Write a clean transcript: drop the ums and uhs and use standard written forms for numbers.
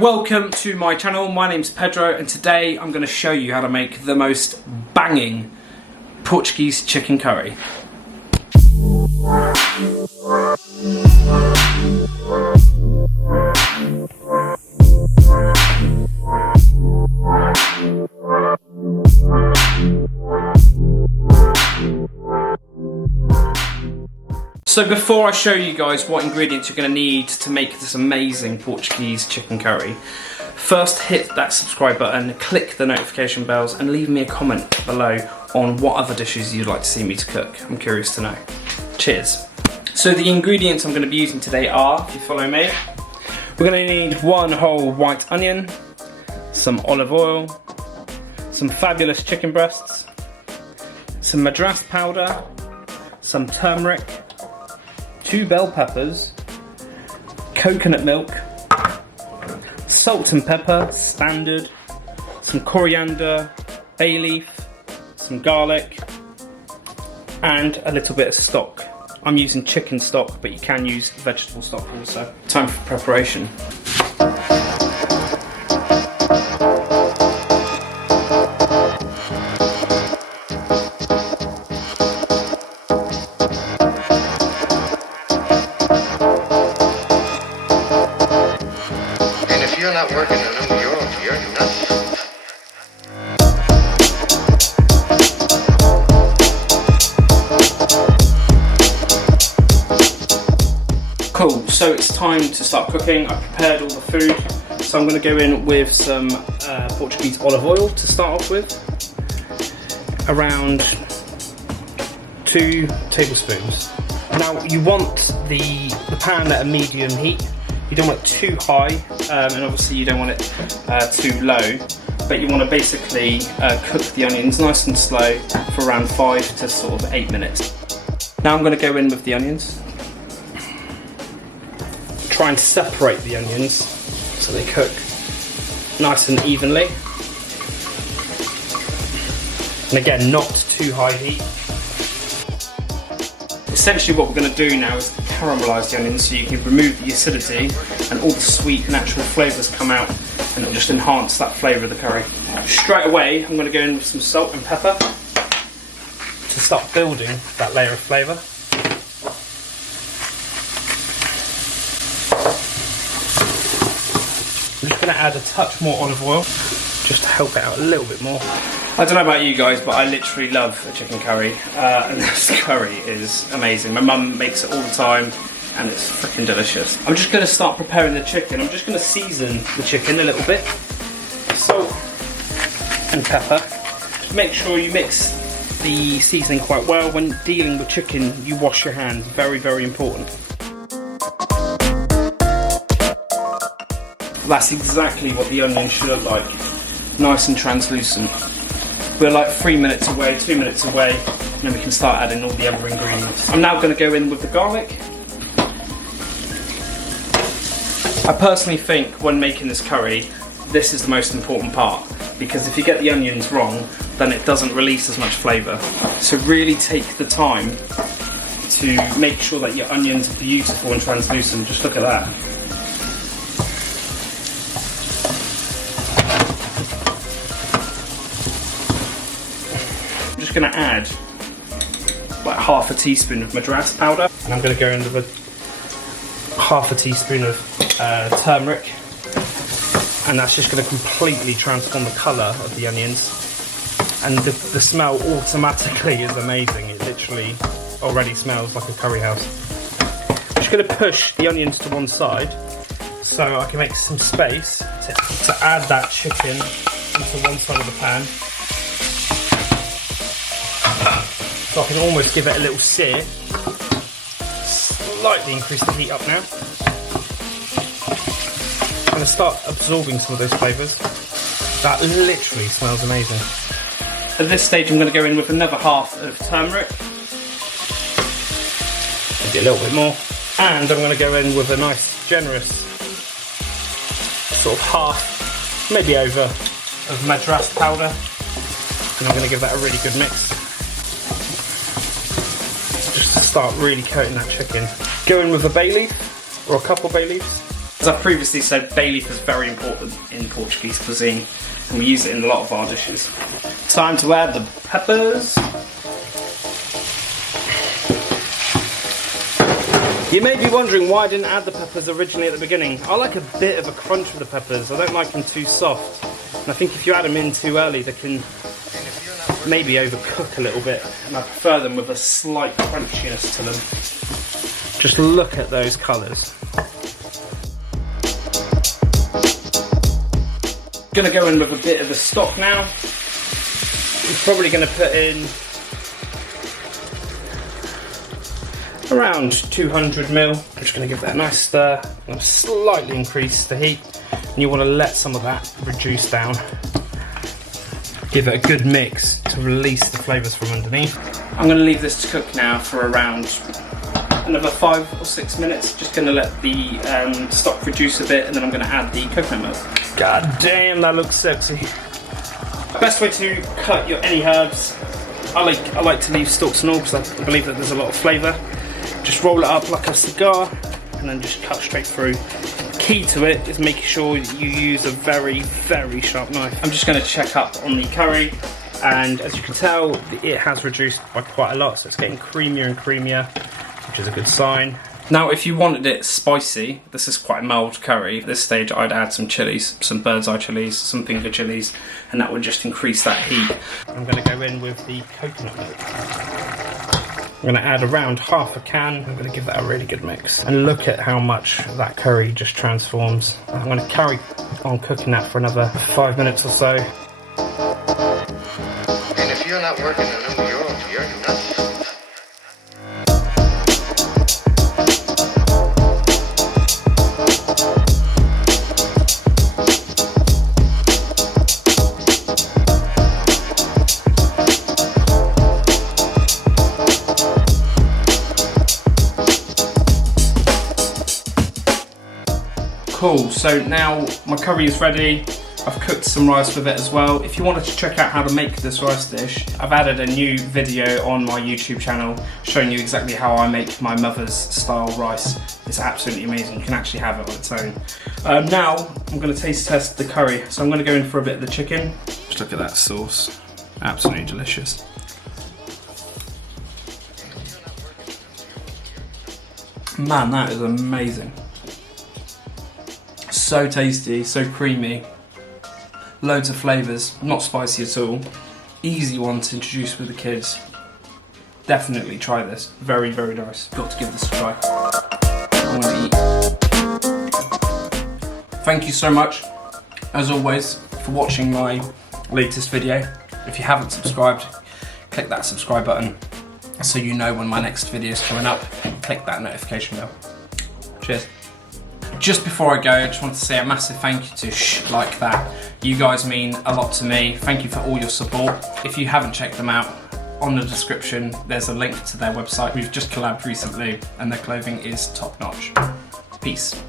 Welcome to my channel. My name's Pedro and today I'm going to show you how to make the most banging Portuguese chicken curry. So before I show you guys what ingredients you're going to need to make this amazing Portuguese chicken curry, first hit that subscribe button, click the notification bells and leave me a comment below on what other dishes you'd like to see me to cook. I'm curious to know. Cheers. So the ingredients I'm going to be using today are, if you follow me, we're going to need one whole white onion, some olive oil, some fabulous chicken breasts, some Madras powder, some turmeric, 2 bell peppers, coconut milk, salt and pepper, standard, some coriander, bay leaf, some garlic, and a little bit of stock. I'm using chicken stock, but you can use vegetable stock also. Time for preparation. You're not working in New York, you're nuts. Cool, so it's time to start cooking. I've prepared all the food, so I'm going to go in with some Portuguese olive oil to start off with. Around 2 tablespoons. Now you want the pan at a medium heat. You don't want it too high, and obviously you don't want it too low, but you want to basically cook the onions nice and slow for around 5 to sort of 8 minutes. Now I'm going to go in with the onions. Try and separate the onions so they cook nice and evenly. And again, not too high heat. Essentially what we're going to do now is caramelise the onions so you can remove the acidity and all the sweet natural flavours come out, and it'll just enhance that flavour of the curry. Straight away I'm going to go in with some salt and pepper to start building that layer of flavour. I'm just going to add a touch more olive oil just to help it out a little bit more. I don't know about you guys, but I literally love a chicken curry, and this curry is amazing. My mum makes it all the time, and it's freaking delicious. I'm just going to start preparing the chicken. I'm just going to season the chicken a little bit. Salt and pepper. Just make sure you mix the seasoning quite well. When dealing with chicken, you wash your hands. Very, very important. That's exactly what the onion should look like. Nice and translucent. We're like 3 minutes away, 2 minutes away, and then we can start adding all the other ingredients. I'm now going to go in with the garlic. I personally think when making this curry, this is the most important part, because if you get the onions wrong, then it doesn't release as much flavour. So really take the time to make sure that your onions are beautiful and translucent. Just look at that. I'm just going to add about half a teaspoon of Madras powder, and I'm going to go in with half a teaspoon of turmeric, and that's just going to completely transform the colour of the onions, and the smell automatically is amazing. It literally already smells like a curry house. I'm just going to push the onions to one side so I can make some space to add that chicken into one side of the pan. So I can almost give it a little sear. Slightly increase the heat up now. I'm going to start absorbing some of those flavours. That literally smells amazing. At this stage I'm going to go in with another half of turmeric. Maybe a little bit more. And I'm going to go in with a nice generous sort of half, maybe over, of Madras powder. And I'm going to give that a really good mix. Just to start really coating that chicken. Go in with a bay leaf, or a couple bay leaves. As I've previously said, bay leaf is very important in Portuguese cuisine, and we use it in a lot of our dishes. Time to add the peppers. You may be wondering why I didn't add the peppers originally at the beginning. I like a bit of a crunch with the peppers. I don't like them too soft. And I think if you add them in too early, they can maybe overcook a little bit. And I prefer them with a slight crunchiness to them. Just look at those colours. Gonna go in with a bit of the stock now. I'm probably gonna put in around 200 ml. I'm just going to give that a nice stir. I'm going to slightly increase the heat, and you want to let some of that reduce down. Give it a good mix to release the flavours from underneath. I'm going to leave this to cook now for around another 5 or 6 minutes. Just going to let the stock reduce a bit, and then I'm going to add the coconut milk. God damn, that looks sexy. Best way to cut your any herbs, I like to leave stalks and all because I believe that there's a lot of flavour. Just roll it up like a cigar and then just cut straight through. Key to it is making sure that you use a very, very sharp knife. I'm just going to check up on the curry, and as you can tell, it has reduced by quite a lot, so it's getting creamier and creamier, which is a good sign. Now, if you wanted it spicy, this is quite a mild curry. At this stage, I'd add some chilies, some bird's eye chilies, some finger chilies, and that would just increase that heat. I'm going to go in with the coconut milk. I'm going to add around half a can. I'm going to give that a really good mix. And look at how much that curry just transforms. I'm going to carry on cooking that for another 5 minutes or so. And if you're not working on them, you're nuts. Cool, so now my curry is ready. I've cooked some rice with it as well. If you wanted to check out how to make this rice dish, I've added a new video on my YouTube channel showing you exactly how I make my mother's style rice. It's absolutely amazing, you can actually have it on its own. Now, I'm going to taste test the curry. So I'm going to go in for a bit of the chicken. Just look at that sauce, absolutely delicious. Man, that is amazing. So tasty, so creamy, loads of flavours, not spicy at all. Easy one to introduce with the kids. Definitely try this, very, very nice. Got to give this a try. I'm gonna eat. Thank you so much, as always, for watching my latest video. If you haven't subscribed, click that subscribe button so you know when my next video is coming up. Click that notification bell. Cheers. Just before I go, I just want to say a massive thank you to Shh Like That. You guys mean a lot to me. Thank you for all your support. If you haven't checked them out, on the description there's a link to their website. We've just collabed recently and their clothing is top notch. Peace.